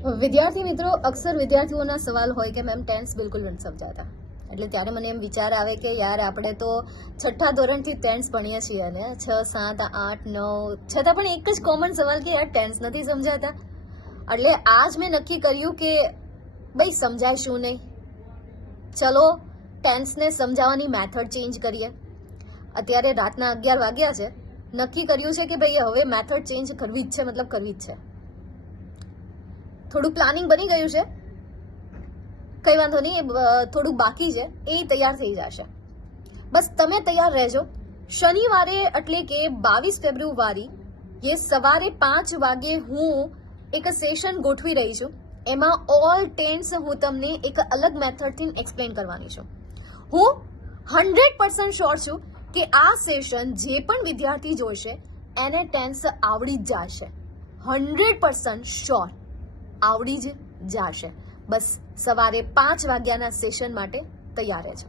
વિદ્યાર્થી મિત્રો, અક્ષર વિદ્યાર્થીઓના સવાલ હોય કે મેમ ટેન્સ બિલકુલ નથી સમજાતા. એટલે ત્યારે મને એમ વિચાર આવે કે યાર આપણે તો છઠ્ઠા ધોરણથી ટેન્સ ભણીએ છીએ ને 6, 7, 8, 9 છતાં પણ એક જ કોમન સવાલ કે યાર ટેન્સ નથી સમજાતા. એટલે આજ મેં નક્કી કર્યું કે ભાઈ સમજાય શું નહીં, ચલો ટેન્સને સમજાવવાની મેથડ ચેન્જ કરીએ. અત્યારે રાતના 11 વાગ્યા છે, નક્કી કર્યું છે કે ભાઈ હવે મેથડ ચેન્જ કરવી જ છે, મતલબ કરવી જ છે. થોડું પ્લાનિંગ બની ગયું છે, કંઈ વાંધો નહીં, થોડું બાકી છે, એ તૈયાર થઈ જશે. બસ તમે તૈયાર રહેજો. શનિવારે એટલે કે 22 ફેબ્રુઆરી એ સવારે 5 વાગે હું એક સેશન ગોઠવી રહી છું. એમાં ઓલ ટેન્સ હું તમને એક અલગ મેથડથી એક્સપ્લેન કરવાની છું. હું 100% શ્યોર છું કે આ સેશન જે પણ વિદ્યાર્થી જોશે એને ટેન્સ આવડી જ જશે. 100% શ્યોર આવડી જ જશે. બસ સવારે 5 વાગ્યાના સેશન માટે તૈયાર રહેજો.